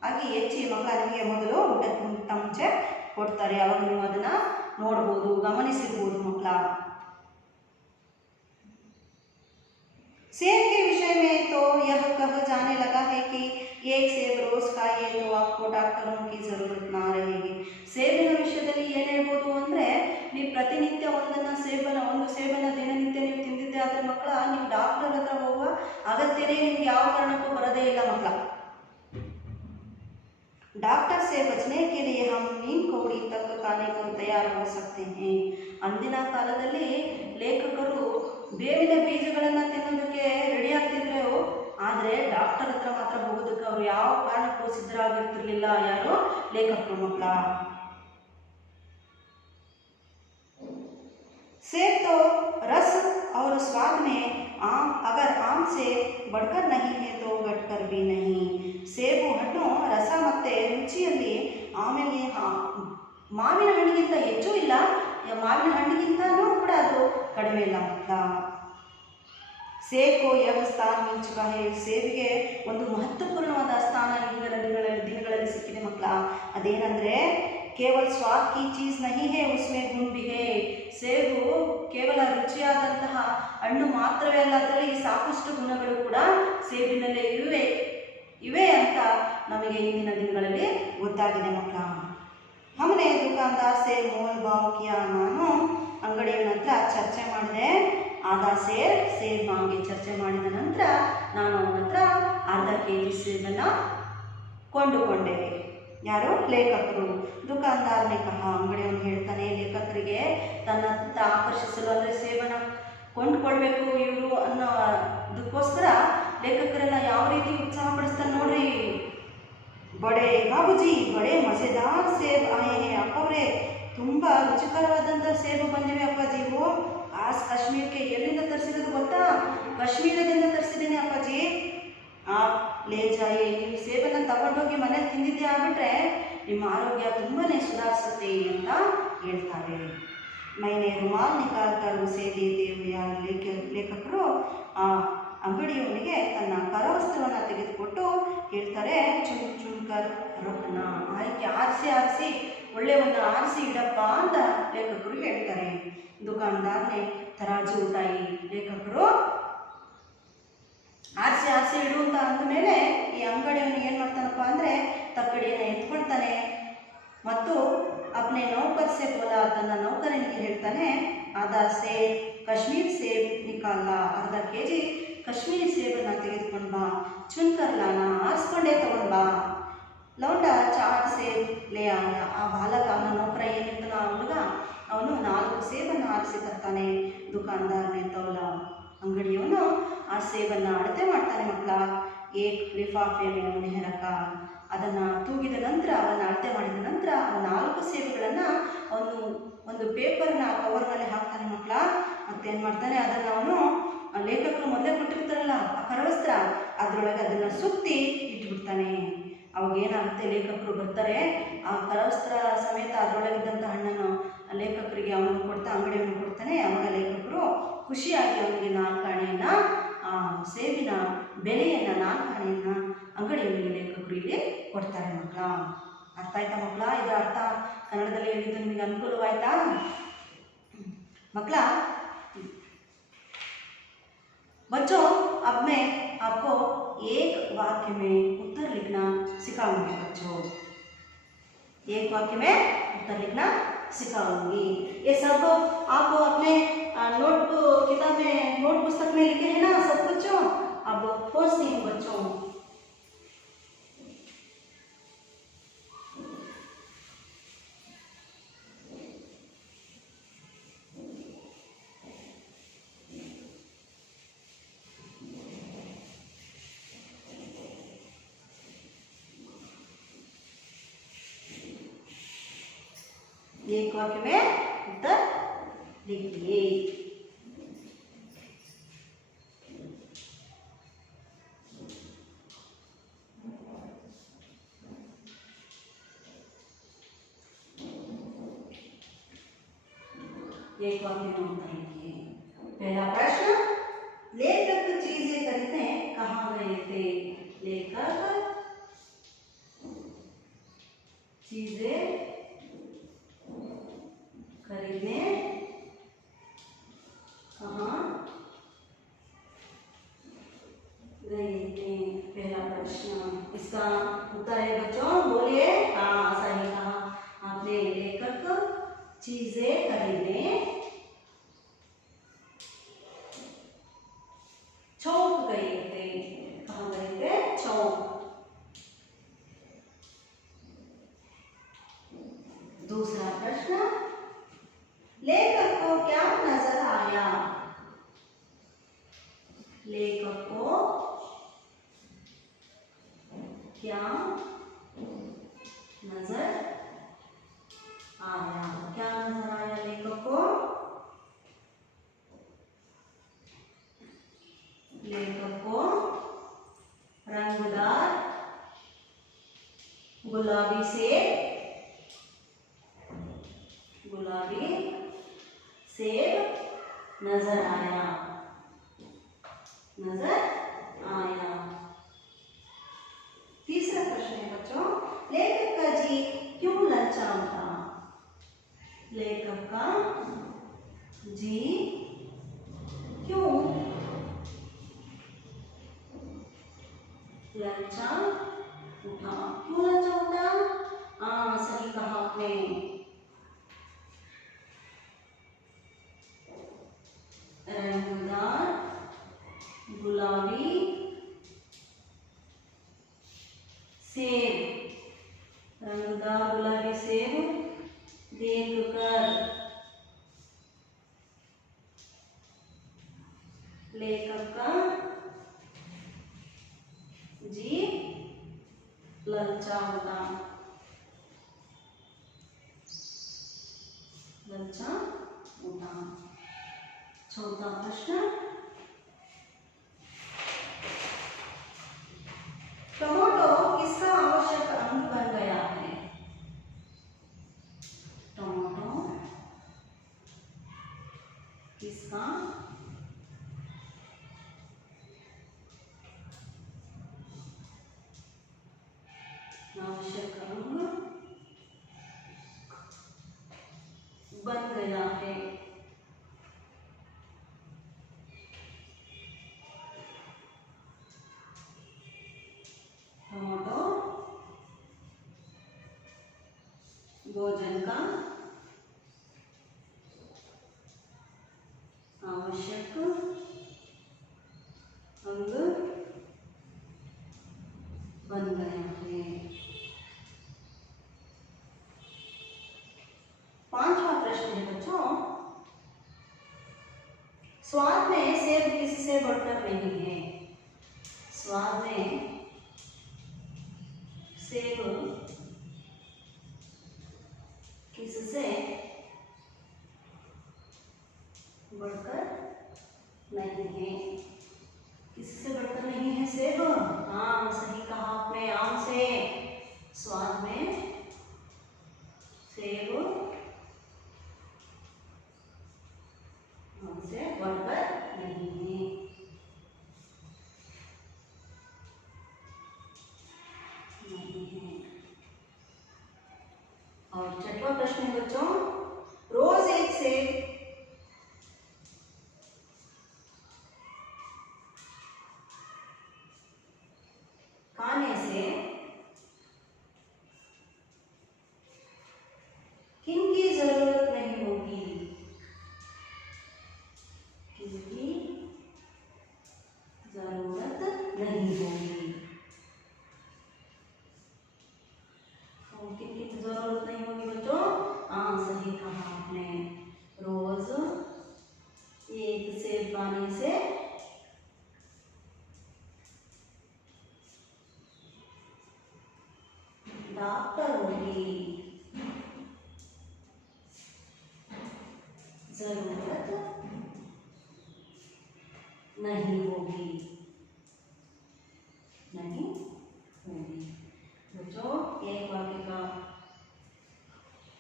ಆಗಿ ಹೆಚ್ಚಿ ಮಕ್ಕಳ ನಿಮಗೆ ಮೊದಲು ಊಟಕ್ಕಿಂತ ಮುಂಚೆ ಕೊಡ್ತಾರೆ. ಅವಾಗ ನೀವು ಅದನ್ನು ನೋಡ್ಬೋದು, ಗಮನಿಸಿರ್ಬೋದು ಮಕ್ಕಳ. सेब के विषय में तो यह कहा जाने लगा है कि एक सेब रोज खाइए तो आपको डॉक्टरों की जरूरत ना रहेगी. ಸೇಬಿನ ವಿಷಯದಲ್ಲಿ ಏನು ಹೇಳ್ಬೋದು ಅಂದರೆ, ನೀವು ಪ್ರತಿನಿತ್ಯ ಒಂದು ಸೇಬನ್ನು ದಿನನಿತ್ಯ ನೀವು ತಿಂದಿದ್ದೆ ಆದರೆ ಮಕ್ಕಳ ನೀವು ಡಾಕ್ಟರ್ ಹತ್ರ ಹೋಗುವ ಅಗತ್ಯನೇ ನಿಮ್ಗೆ ಯಾವ ಕಾರಣಕ್ಕೂ ಬರೋದೇ ಇಲ್ಲ ಮಕ್ಕಳ. डॉक्टर से बचने के लिए हम नीम कौड़ी तक खाने को तैयार हो सकते हैं. ಅಂದಿನ ಕಾಲದಲ್ಲಿ ಲೇಖಕರು ಬೇವಿನ ಬೀಜಗಳನ್ನು ತಿನ್ನೋದಕ್ಕೆ ರೆಡಿ ಆಗ್ತಿದ್ರು. ಆದರೆ ಡಾಕ್ಟರ್ ಹತ್ರ ಮಾತ್ರ ಹೋಗೋದಕ್ಕೆ ಅವರು ಯಾವ ಕಾರಣಕ್ಕೂ ಸಿದ್ಧರಾಗಿರ್ತಿರ್ಲಿಲ್ಲ. ಯಾರು? ಲೇಖಕರು ಮಕ್ಕಳ. सेब तो रस और स्वाद में अगर आम से बढ़कर नहीं है तो घटकर भी नहीं. ಸೇಬು ಹಣ್ಣು ರಸ ಮತ್ತು ರುಚಿಯಲ್ಲಿ ಆಮೇಲೆ ಮಾವಿನ ಹಣ್ಣಿಗಿಂತ ಹೆಚ್ಚು ಇಲ್ಲ, ಮಾವಿನ ಹಣ್ಣಿಗಿಂತನೂ ಕೂಡ ಅದು ಕಡಿಮೆ ಇಲ್ಲ ಮಕ್ಕಳ. ಸೇಬ್ ಕೋ ಯಹ ಸ್ಥಾನ ಮಿಲ್ ಚುಕಾ ಹೈ. ಸೇಬಿಗೆ ಒಂದು ಮಹತ್ವಪೂರ್ಣವಾದ ಸ್ಥಾನ ಈಗಿನ ದಿನಗಳಲ್ಲಿ ಸಿಕ್ಕಿದೆ ಮಕ್ಕಳ. ಅದೇನೆಂದರೆ ಕೇವಲ ಸ್ವಾದ್ ಕಿ ಚೀಸ್ ನಹಿ ಹೇ ಉಸ್ಮೆ ಗುಣ ಭಿ ಹೇ. ಸೇಬು ಕೇವಲ ರುಚಿಯಾದಂತಹ ಹಣ್ಣು ಮಾತ್ರವೇ ಅಲ್ಲ, ಅದರಲ್ಲಿ ಸಾಕಷ್ಟು ಗುಣಗಳು ಕೂಡ ಸೇಬಿನಲ್ಲೇ ಇವೆ ಅಂತ ನಮಗೆ ಇಂದಿನ ದಿನಗಳಲ್ಲಿ ಗೊತ್ತಾಗಿದೆ ಮಕ್ಕಳ. ಹಮನೆ ದುಕಾನ್ದಾರ್ ಸೇ ಮೋಲ್ ಭಾವ್ ಕಿಯಾ. ನಾನು ಅಂಗಡಿಯವನ ಹತ್ರ ಚರ್ಚೆ ಮಾಡಿದೆ. आधा सेब मांगे ಚರ್ಚೆ ಮಾಡಿದ ನಂತರ ನಾನು ಅವನ ಹತ್ರ ಅರ್ಧ ಕೆಜಿ ಸೇಬನ್ನು ಕೊಂಡುಕೊಂಡೆ. ಯಾರು? ಲೇಖಕರು. ದುಕಾನ್ದಾರನೇ ಕಹ, ಅಂಗಡಿಯವನು ಹೇಳ್ತಾನೆ ಲೇಖಕರಿಗೆ ತನ್ನತ್ತ ಆಕರ್ಷಿಸಲು, ಅಂದರೆ ಸೇಬನ್ನು ಕೊಂಡುಕೊಳ್ಬೇಕು ಇವರು ಅನ್ನೋದಕ್ಕೋಸ್ಕರ ಲೇಖಕರೆಲ್ಲ ಯಾವ ರೀತಿ ಉತ್ಸಾಹಪಡಿಸ್ತಾರೆ ನೋಡ್ರಿ. ಬಡೆ ಬಾಬುಜಿ ಬಡೆ ಮಜೆದಾರ್ ಸೇಬ್ ಆಯೇ ಹೇ ಅಪ್ಪವ್ರೆ, ತುಂಬ ರುಚಿಕರವಾದಂಥ ಸೇಬು ಬಂದಿವೆ ಅಪ್ಪಾಜಿ. ಓ ಆಸ್ ಕಾಶ್ಮೀರಕ್ಕೆ ಎಲ್ಲಿಂದ ತರಿಸಿರೋದು ಗೊತ್ತಾ? ಕಾಶ್ಮೀರದಿಂದ ತರಿಸಿದ್ದೀನಿ ಅಪ್ಪಾಜಿ. ಲೇ ಜಾಯಿ, ನೀವು ಸೇಬನ್ನು ತಗೊಂಡೋಗಿ ಮನೇಲಿ ತಿಂದಿದ್ದೆ ಆಗ್ಬಿಟ್ರೆ ನಿಮ್ಮ ಆರೋಗ್ಯ ತುಂಬಾ ಸುಧಾರಿಸುತ್ತೆ ಅಂತ ಹೇಳ್ತಾರೆ. ಮೈನೆ ರುಮಾಲ್ ನಿಕಾಲ್ಕರ್ ಉಸೇ ದೇತೆ ಹುಯಾ, ಲೇಖಕರು ಆ ಅಂಗಡಿಯವನಿಗೆ ತನ್ನ ಕರವಸ್ತ್ರವನ್ನು ತೆಗೆದುಕೊಟ್ಟು ಹೇಳ್ತಾರೆ, ಚುನ್ ಚುನ್ಕರ್ ರೊಟ್ಟನ ಆಯ್ಕೆ ಆರಿಸಿ ಒಳ್ಳೆ ಒಂದು ಆರಿಸಿ ಇಡಪ್ಪ ಅಂತ ಲೇಖಕರು ಹೇಳ್ತಾರೆ. ದುಕಾನ್ದಾರನೇ ತರಾಜು ಊಟಾಯಿ, ಲೇಖಕರು ಆರಿಸಿ ಇಡು ಅಂತ ಅಂದಮೇಲೆ ಈ ಅಂಗಡಿಯವನು ಏನು ಮಾಡ್ತಾನಪ್ಪ ಅಂದರೆ ತಕ್ಕಡಿಯನ್ನು ಎತ್ಕೊಳ್ತಾನೆ ಮತ್ತು अपने नौकर से बोला, ತನ್ನ ನೌಕರನಿಗೆ ಹೇಳ್ತಾನೆ, ಆಧಾ ಸೇಬ್ ಕಾಶ್ಮೀರ್ ಸೇಬ್ ನಿಕಾಲ, ಅರ್ಧ ಕೆಜಿ ಕಾಶ್ಮೀರಿ ಸೇಬನ್ನು ತೆಗೆದುಕೊಂಡು ಬಾ. ಚುನ್ಕರ್ ಲಾನ, ಆರಿಸ್ಕೊಂಡೇ ತಗೊಂಡು ಬಾ. ಲೌಂಡ ಚಾಟ್ ಸೇಬ್ ಲೇ ಆಯ, ಆ ಬಾಲಕ ಅವನ ನೌಕರ ಏನಿರ್ತಾನ ಆ ಹುಡುಗ ಅವನು 4 ಸೇಬನ್ನು ಆರಿಸಿ ತರ್ತಾನೆ. ದುಕಾನ್ದಾರನೇ ತೌಲ, ಅಂಗಡಿಯವನು ಆ ಸೇಬನ್ನು ಅಳತೆ ಮಾಡ್ತಾನೆ. ಮಕ್ಕಳ ಏಕ್ ಲಿಫಾಫೆ ಮೇ ಉನ್ಹೇ ರಖಾ, ಅದನ್ನು ತೂಗಿದ ನಂತರ ಅವನ್ನ ಅಳತೆ ಮಾಡಿದ ನಂತರ ಆ 4 ಸೇಬುಗಳನ್ನು ಅವನು ಒಂದು ಪೇಪರ್ನ ಕವರ್ನಲ್ಲಿ ಹಾಕ್ತಾನೆ. ಮಕ್ಕಳ ಮತ್ತೇನು ಮಾಡ್ತಾನೆ, ಅದನ್ನು ಅವನು ಲೇಖಕರು ಮೊದಲೇ ಕೊಟ್ಟಿರ್ತಾರಲ್ಲ ಆ ಕರವಸ್ತ್ರ, ಅದರೊಳಗೆ ಅದನ್ನು ಸುತ್ತಿ ಇಟ್ಬಿಡ್ತಾನೆ. ಅವಾಗ ಏನಾಗುತ್ತೆ, ಲೇಖಕರು ಬರ್ತಾರೆ, ಆ ಕರವಸ್ತ್ರ ಸಮೇತ ಅದರೊಳಗಿದ್ದಂಥ ಹಣ್ಣನ್ನು ಲೇಖಕರಿಗೆ ಅವನು ಕೊಡ್ತಾ ಅಂಗಡಿಯವನು ಕೊಡ್ತಾನೆ. ಆವಾಗ ಲೇಖಕರು ಖುಷಿಯಾಗಿ ಅವನಿಗೆ 4 ಆಣೆಯನ್ನು, ಆ ಸೇಬಿನ ಬೆಲೆಯನ್ನು 4 ಆಣೆಯನ್ನು ಅಂಗಡಿಯವನಿಗೆ ಲೇಖಕರು ಇಲ್ಲಿ ಕೊಡ್ತಾರೆ. ಮಕ್ಕಳ ಅರ್ಥ ಆಯ್ತಾ ಮಕ್ಕಳ? ಇದರ ಅರ್ಥ ಕನ್ನಡದಲ್ಲಿ ಹೇಳಿದ್ದು ನಿಮಗೆ ಅನುಕೂಲವಾಯ್ತಾ ಮಕ್ಕಳ? बच्चों, अब मैं आपको एक वाक्य में उत्तर लिखना सिखाऊंगी। बच्चों, एक वाक्य में उत्तर लिखना सिखाऊंगी। ये सब आप अपने नोट किताब में, नोट पुस्तक में लिखे हैं ना सब बच्चों? अब पूछती हूँ बच्चों, एक वाक्य में उत्तर लिखिए। एक वाक्य में उत्तर लिखिए। पहला प्रश्न, लेखक चीजें खरीदने कहाँ गए थे? लेखक चीजें खरीदने कहाँ गए थे? पहला प्रश्न, इसका उत्तर है बच्चों, बोलिए। हाँ, सही कहा आपने। लेखक चीजें खरीदने चौक गए थे। कहाँ गए थे? चौक। दूसरा प्रश्न, लेखक को क्या नजर आया? लेखक को क्या नजर आया? क्या नजर आया लेखक को? लेखक को रंगदार गुलाबी सेब नजर आया। तीसरा प्रश्न है बच्चों, लेखक का जी क्यों ललचाम था? लेखक का जी क्यों ललचा उठा? क्यों ललचा उठा? हाँ, सही कहा आपने। रंग गुलाबी सेब, रंगदार गुलाबी सेब देखकर लेखक का जी ललचा उठा, ललचा उठा। चौथा प्रश्न, टमाटो किसका आवश्यक अंग बन गया है? टमाटो किसका आवश्यक अंग बन गया है? टमाटो भोजन का आवश्यक अंग बन गया है। पांचवा प्रश्न है बच्चों, स्वाद में सेब किससे बढ़कर नहीं है? स्वाद में सेब किससे बढ़कर नहीं है? किससे बढ़कर नहीं है सेब? हाँ सही कहा आपने, आम से। स्वाद में सेब आम से बढ़कर नहीं है। नहीं है। और छठवां प्रश्न है बच्चों, रोज एक सेब खाने से किनकी जरूरत नहीं होगी? किनकी जरूरत नहीं होगी? किनकी जरूरत नहीं होगी बच्चों? हाँ सही कहा आपने, रोज एक सेब खाने से डॉक्टरों की जरूरत नहीं होगी। नहीं होगी। बच्चों एक वाक्य का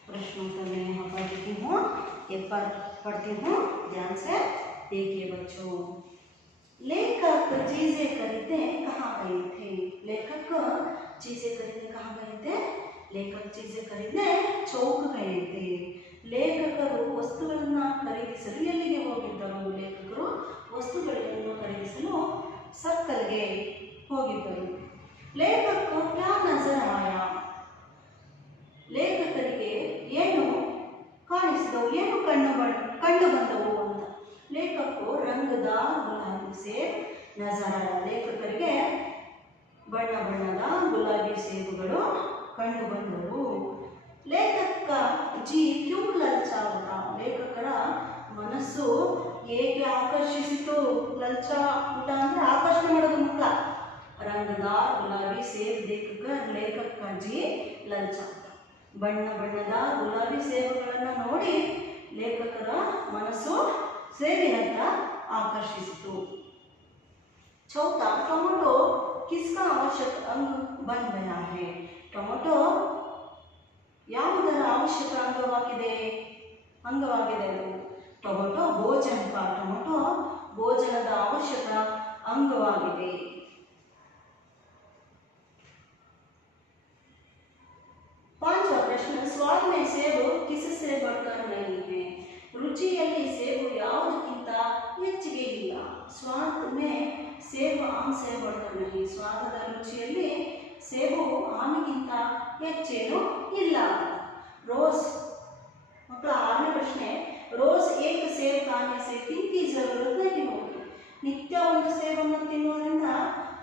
प्रश्नोत्तर मैं यहाँ पर लिखी हूँ, एक बार पढ़ती हूँ, ध्यान से देखिए बच्चों। लेखक चीजें खरीदने कहाँ गए थे? लेखक चीजें खरीदने कहाँ गए थे? लेखक चीजें खरीदने चौक गए थे। ಲೇಖಕರು ವಸ್ತುಗಳನ್ನು ಖರೀದಿಸಲು ಎಲ್ಲಿಗೆ ಹೋಗಿದ್ದರು? ಲೇಖಕರು ವಸ್ತುಗಳನ್ನು ಖರೀದಿಸಲು ಸರ್ಕಲ್ಗೆ ಹೋಗಿದ್ದರು। ಲೇಖಕ ಕ್ಯಾ ನಜರ್ ಆಯಾ? ಲೇಖಕರಿಗೆ ಏನು ಕಾಣಿಸಿದವು, ಏನು ಕಂಡು ಬಂದವು ಅಂತ? ಲೇಖಕರು ರಂಗದಾರ್ ಗುಲಾಬಿ ಸೇಬ್ ನಜರ್ ಆಯಾ, ಲೇಖಕರಿಗೆ ಬಣ್ಣ ಬಣ್ಣದ ಗುಲಾಬಿ ಸೇಬುಗಳು ಕಂಡು ಬಂದವು। ಲೇಖಕ ಜಿ ಕ್ಯೂ ಲಲ್ಚಾ ಉಟ, ಲೇಖಕರ ಮನಸ್ಸು ಏಕೆ ಆಕರ್ಷಿಸಿತು? ಲಲ್ಚಾ ಉಟ ಅಂದ್ರೆ ಆಕರ್ಷಣೆ ಮಾಡೋದು ಮುಖ। ರಂಗದಾರ್ ಗುಲಾಬಿ ಸೇಬ್ ದೇಖಕರ್ ಲೇಖಕ ಜಿ ಲಲ್ಚಾ ಉಟ, ಬಣ್ಣ ಬಣ್ಣದ ಗುಲಾಬಿ ಸೇಬುಗಳನ್ನು ನೋಡಿ ಲೇಖಕರ ಮನಸ್ಸು ಸೇಬಿನತ್ತ ಆಕರ್ಷಿಸಿತು। चौथा, टमाटो किसका आवश्यक अंग बन गया है? टमाटो ಯಾವುದರ ಅವಶ್ಯಕ ಅಂಗವಾಗಿದೆ? ಅದು ಟೊಮೆಟೊ ಭೋಜನ का, ಟೊಮೆಟೊ ಭೋಜನದ ಅವಶ್ಯಕ ಅಂಗವಾಗಿದೆ। पांचवा प्रश्न, स्वाद में सेब किससे बढ़कर नहीं है? रुचिಯಲ್ಲಿ ಸೇಬು ಯಾವುದಕ್ಕಿಂತ ಹೆಚ್ಚಿಗೆ ಇಲ್ಲ। स्वाद में सेब आम से बढ़कर नहीं, स्वादದ ರುಚಿಯಲ್ಲಿ ಸೇಬು ಆಮೆಗಿಂತ ಹೆಚ್ಚೇನು ಇಲ್ಲ। रोज मಕ್ಕಳ 6ನೇ ಪ್ರಶ್ನೆ, रोज एक सेब खाने से किनकी जरूरत नहीं होगी? ನಿತ್ಯ ಒಂದು ಸೇಬನ್ನು ತಿನ್ನುವುದರಿಂದ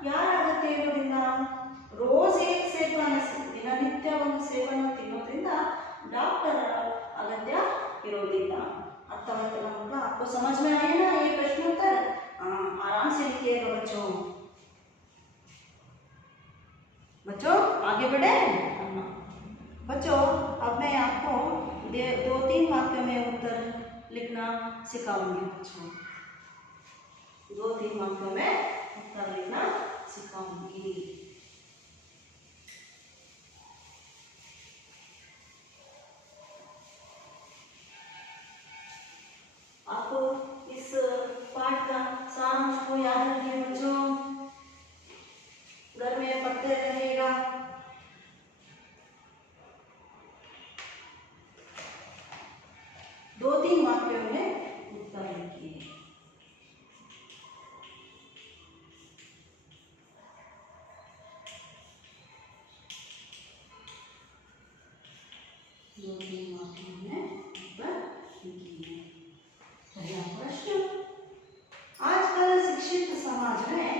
ಯಾರಾಗುತ್ತೆ ಇರೋದ್ರಿಂದ ರೋज एक सेब खाने से ದಿನನಿತ್ಯ ಒಂದು ಸೇಬನ್ನು ತಿನ್ನೋದ್ರಿಂದ डॉक्टर अगत्य इरोदिಲ್ಲ अर्थात ना आपको समझ में आया ना ये प्रश्न उत्तर आराम से लिखिएगा बच्चों आगे बढ़े बच्चों अब मैं आपको 2-3 वाक्यों में उत्तर लिखना सिखाऊंगी बच्चों 2-3 वाक्यों में उत्तर लिखना सिखाऊंगी आपको इस पाठ का सारांश को याद रखिए बच्चों घर में पढ़ते रहेगा दो तीन वाक्यों में उत्तर लिखिए दो तीन वाक्यों में उत्तर लिखिए पहला प्रश्न आजकल शिक्षित समाज में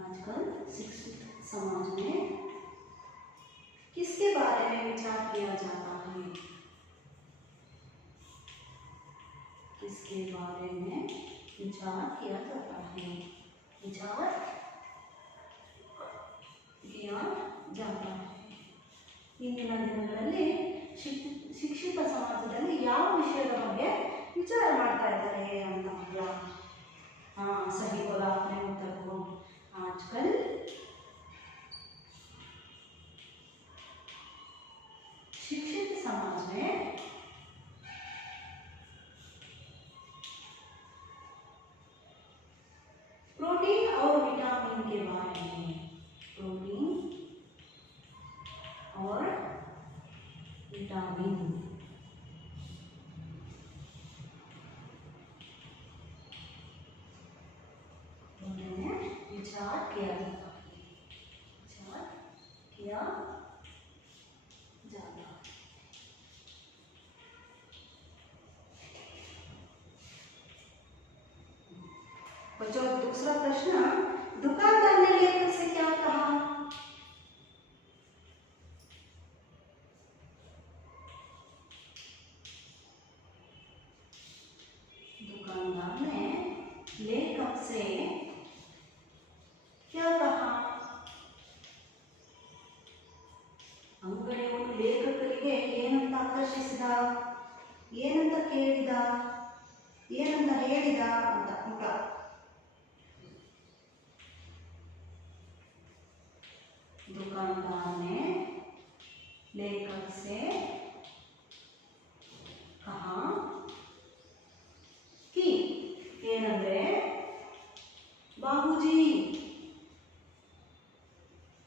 आजकल शिक्षित समाज में किसके बारे में विचार किया जाता है किसके बारे में विचार किया जाता है विचार किया जाता है ಇಂದಿನ ದಿನಗಳಲ್ಲಿ ಶಿಕ್ಷಿತ ಸಮಾಜದಲ್ಲಿ ಯಾವ ವಿಷಯದ ಬಗ್ಗೆ ವಿಚಾರ ಮಾಡ್ತಾ ಇದ್ದಾರೆ ಅಂತ ಮಕ್ಕಳ सही बोला आपने उत्तर को आजकल शिक्षित समाज में प्रोटीन और विटामिन के बारे में प्रोटीन और विटामिन विचार किया जाता है विचार किया जाता है बच्चों दूसरा प्रश्न दुकानदार ने लेकर से क्या कहा दुकानदार ने लेखक से क्या कहा ಅಂಗಡಿಯವನು ಲೇಖಕರಿಗೆ ಏನಂತ ಆಕರ್ಷಿಸಿದ ಏನಂತ ಕೇಳಿದ ಏನಂತ ಹೇಳಿದ ಅಂತ ಪುಟ दुकानदार ने लेखक से कहा कि ಏನಂದ್ರೆ बाबूजी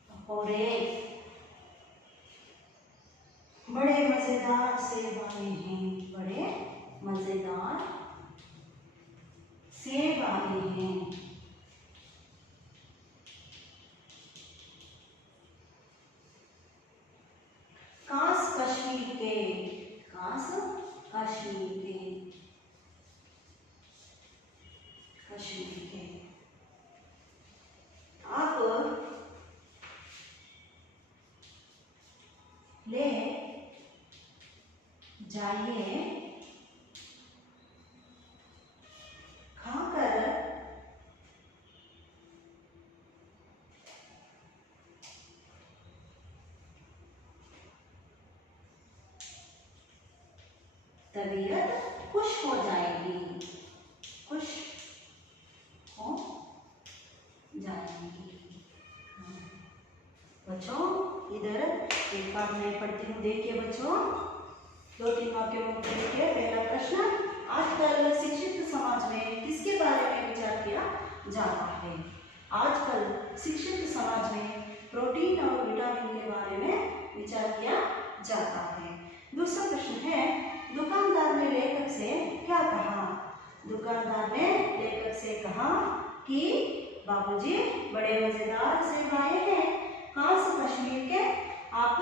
पकौड़े बड़े मजेदार सेब आए हैं बड़े मजेदार सेब आए हैं काश कश्मीर के काश कश्मीर के कश्मीर के आप ले जाइए खाकर तबीयत खुश हो जाएगी खुश हो जाएगी बच्चों इधर एक बार मैं पढ़ती हूँ देखिए बच्चों 2-3 वाक्यों में उत्तर लिखिए पहला प्रश्न आजकल शिक्षित समाज में किसके बारे में विचार किया जाता है आजकल शिक्षित समाज में प्रोटीन और विटामिन के बारे में विचार किया जाता है दूसरा प्रश्न है दुकानदार ने लेखक से क्या कहा दुकानदार ने लेखक से कहा कि बाबूजी बड़े मजेदार सेब आए हैं कहाँ से कश्मीर के आप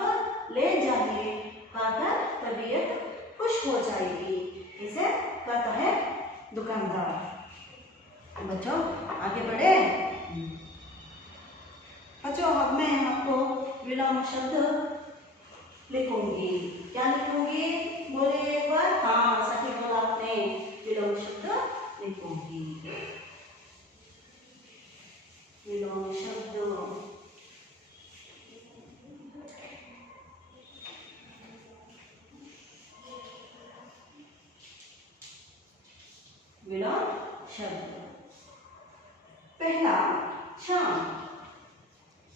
ले जाइए, खाकर तबीयत खुश हो जाएगी। इसे कहता है दुकानदार। बच्चों आगे बढ़े। बच्चों अब मैं आपको विलोम शब्द लिखूंगी। क्या लिखूंगी? बोले एक बार। हाँ, सही बोला आपने, विलोम शब्द लिखूंगी। विलोम शब्द। विलोम शब्द। पहला शाम।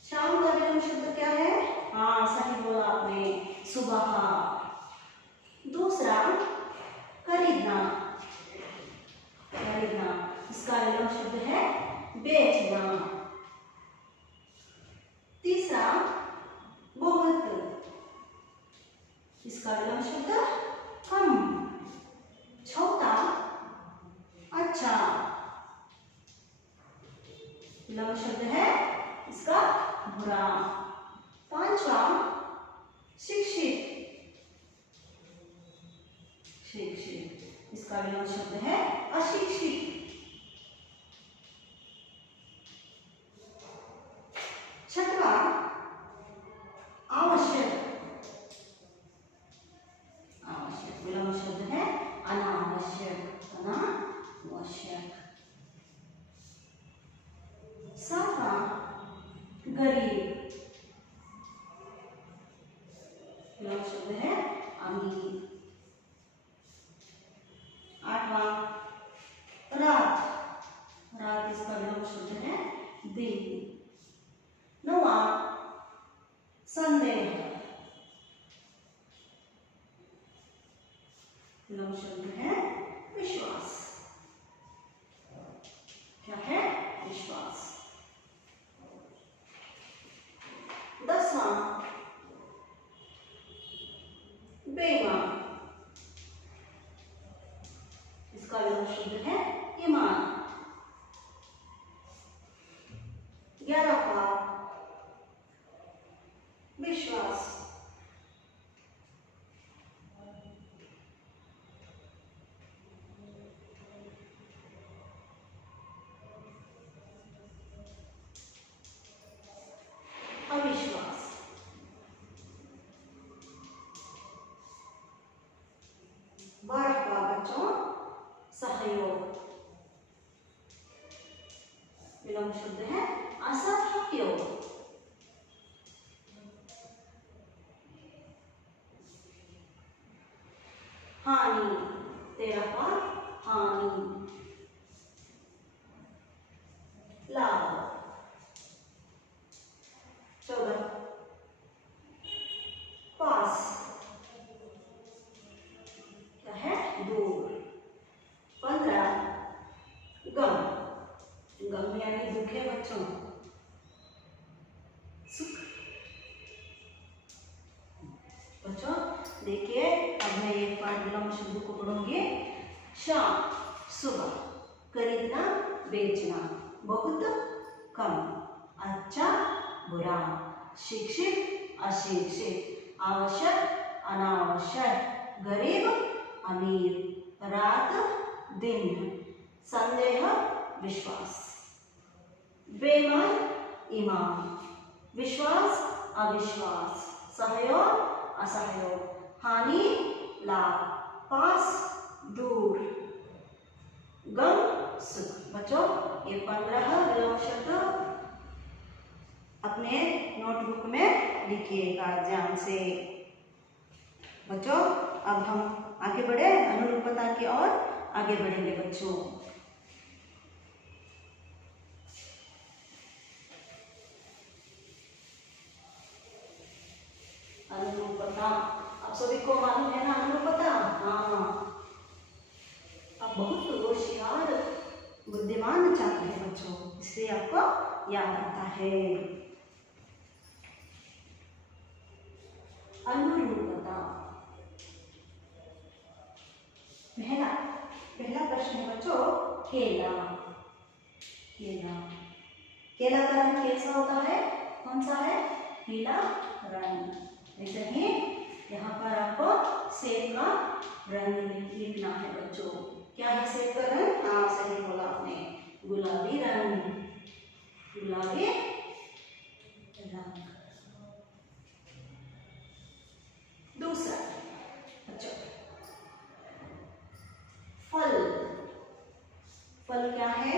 शाम का विलोम शब्द क्या है? हाँ, सही बोला आपने, सुबह। दूसरा खरीदना। खरीदना, इसका विलोम शब्द है बेचना। तीसरा बहुत, इसका विलोम शब्द कम। चौथा अच्छा, विलोम शब्द है इसका बुरा। पांचवा शिक्षित। शिक्षित, इसका विलोम शब्द है अशिक्षित। छठवा आवश्यक। आवश्यक, विलोम शब्द है अनावश्यक। अनावश्यक। सातवां गरीब, विलोम शब्द है अमीर। आठवां रात। रात, इसका विलोम शब्द है दिन। नौवां संदेह, विलोम शब्द है विश्वास। क्या है? विश्वास। 10वां बेईमान, इसका विलोम शब्द है ईमान। 11वां विश्वास। 12वां बच्चों सहयोग, विलोम शब्द है असहयोग। हानि, 13वां हानि। लाभ, 14 पास, क्या है? दूर। 15 गम। गम यानी दुख है बच्चों। सुख। बच्चों देखिए, अब मैं एक बार विलोम शब्द को पढ़ूंगी। शाम, सुबह। खरीदना, बेचना। बहुत, कम। अच्छा, बुरा। शिक्षित, अशिक्षित। आवश्यक, अनावश्यक। गरीब, अमीर। रात, दिन। संदेह, विश्वास। बेईमान, ईमान। विश्वास, अविश्वास। सहयोग, असहयोग। हानि, लाभ। पास, दूर। गम, सुख। बच्चों ये 15 विलोम शब्द अपने नोटबुक में लिखिएगा ध्यान से। बच्चों अब हम आगे बढ़े, अनुरूपता की ओर आगे बढ़ेंगे बच्चों। अनुरूपता आप सभी को मालूम है ना? अनुरूपता, हाँ, आप बहुत होशियार बुद्धिमान छात्र हैं बच्चों, इसलिए आपको याद आता है। अनुरूपता। पहला प्रश्न है बच्चों, केला। केला, केला का रंग कैसा होता है? कौन सा है? पीला रंग। ऐसे ही यहाँ पर आपको सेब का रंग लिखना है बच्चों। क्या है सेब का रंग? हाँ सही बोला आपने, गुलाबी रंग, गुलाबी रंग। दूसरा बच्चों फल। फल क्या है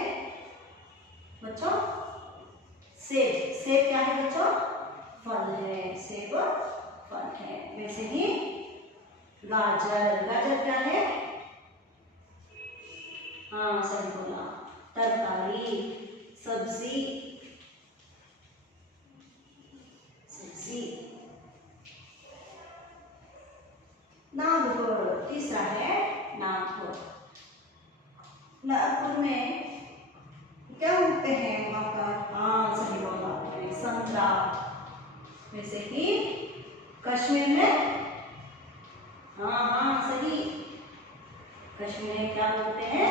बच्चों? सेब। सेब क्या है बच्चों? फल है। सेब फल है। वैसे ही गाजर। गाजर क्या है? हाँ सही बोला, तरकारी, सब्जी, सब्जी। नागपुर। तीसरा है नागपुर। नागपुर में क्या उगते हैं वहां पर? हाँ सही बोला, संतरा। वैसे ही कश्मीर में, हाँ सही, कश्मीर में क्या बोलते हैं?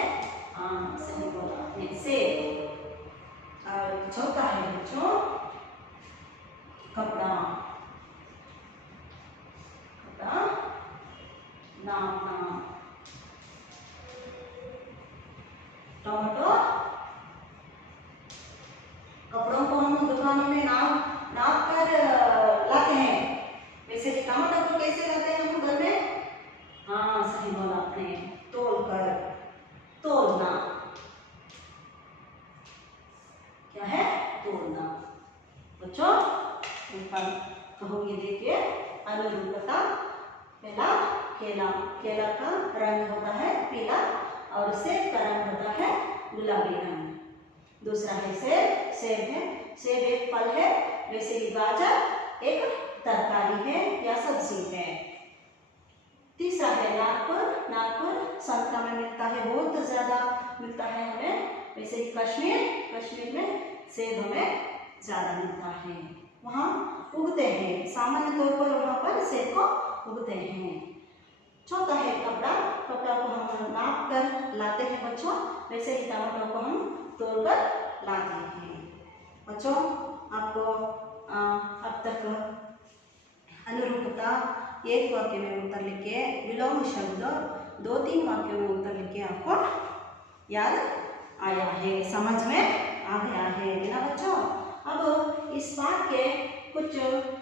हाँ सही बोला, सेब। और चौथा है बच्चों कपड़ा। कपड़ा नापना। टमाटो। कपड़ों को हम दुकानों में नाप कर लाते हैं। वैसे टमाटर को कैसे लाते हैं हम घर में? हाँ सही बोला आपने, तोल कर, तोलना। क्या है? तोलना। बच्चों ऊपर कहोगे, देखिए अनुरूपता। पहला केला। केला का रंग होता है पीला और सेब का रंग होता है गुलाबी रंग। दूसरा है सेब। सेब है, सेब एक फल है। वैसे ही गाजर एक तरकारी है या सब्जी है। तीसरा है नागपुर। नागपुर संतरा में मिलता है, बहुत ज्यादा मिलता है हमें। वैसे ही कश्मीर। कश्मीर में सेब हमें ज्यादा मिलता है, वहाँ उगते हैं। सामान्य तौर पर वहाँ पर सेब को उगते हैं। चौथा है कपड़ा। कपड़ा को हम नाप कर लाते हैं बच्चों। वैसे ही टमाटर को हम तोड़ कर लाते हैं। बच्चों आपको अब तक अनुरूपता एक वाक्य में उत्तर लिख के, विलोम शब्द 2-3 वाक्यों में उत्तर लिख के आपको याद आया है, समझ में आ गया है ना बच्चों? अब इस पाठ के कुछ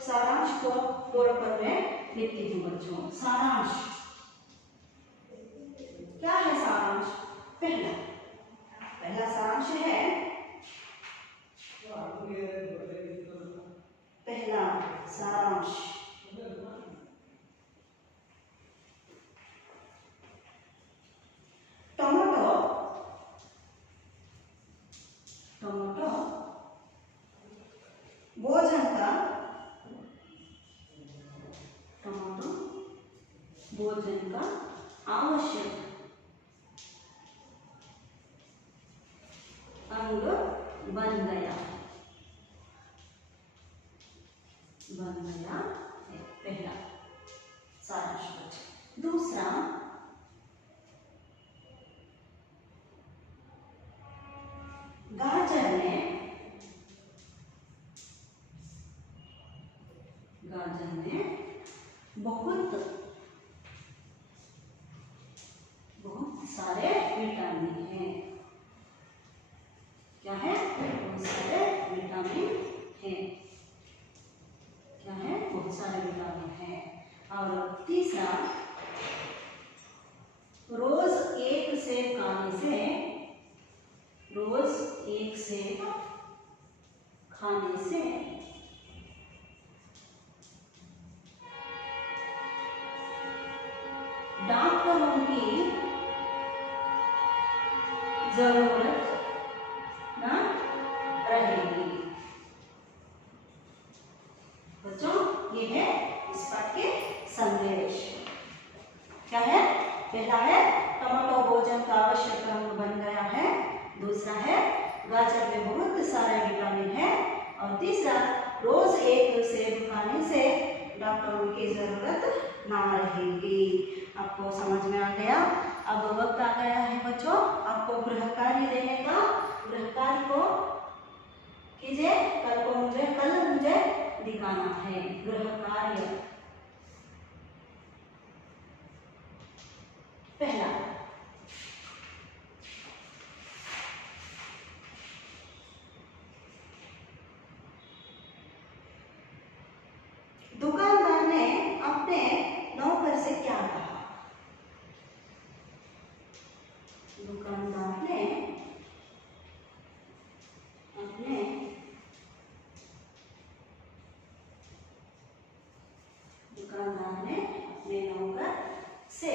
सारांश को बोर्ड पर मैं लिखती हूँ बच्चों। सारांश क्या है? सारांश पहला सारांश है, पहला सारांश टमाटो। टमाटो भोजन का, टमाटो भोजन का आवश्यक अंग बन गया है। पहला सारांश। दूसरा गाजर में बहुत सारे विटामिन हैं। क्या है? बहुत सारे विटामिन हैं। क्या है? बहुत सारे विटामिन हैं। और तीसरा, रोज एक सेब खाने से, रोज एक सेब खाने से डॉक्टरों की जरूरत न रहेगी। बच्चों ये है इस पाठ के संदेश। क्या है? पहला है टमाटो भोजन का आवश्यक अंग बन गया है। दूसरा है गाजर में बहुत सारे विटामिन है। और तीसरा, रोज एक सेब खाने से डॉक्टरों की जरूरत ना रहेगी। आपको समझ में आ गया? अब वक्त आ गया है बच्चों आपको गृह कार्य देने का। गृह कार्य को कीजिए। कल मुझे दिखाना है, गृह कार्य। पहला, दुकानदार ने अपने नौकर से क्या कहा? दुकानदार ने अपने नौकर से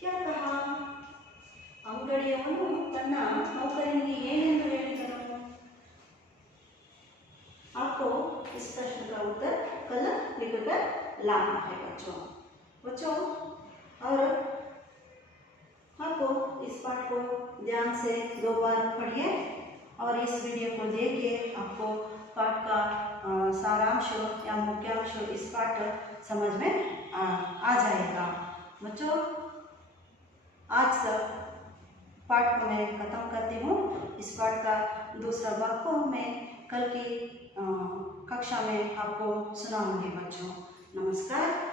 क्या कहा? ಅಂಗಡಿಯವನು ತನ್ನ ನೌಕರನಿಗೆ ಏನೆಂದು ಹೇಳಿದನು? आपको इस प्रश्न का उत्तर कल लिखकर लाना है बच्चों। और आपको इस पाठ को ध्यान से 2 बार पढ़िए और इस वीडियो को देखिए। आपको पाठ का सारांश या मुख्यांश इस पाठ समझ में आ जाएगा बच्चों। आज पाठ को मैं खत्म करती हूँ। इस पाठ का दूसरा भाग को मैं कल की कक्षा में आपको सुनाऊंगी बच्चों। नमस्कार।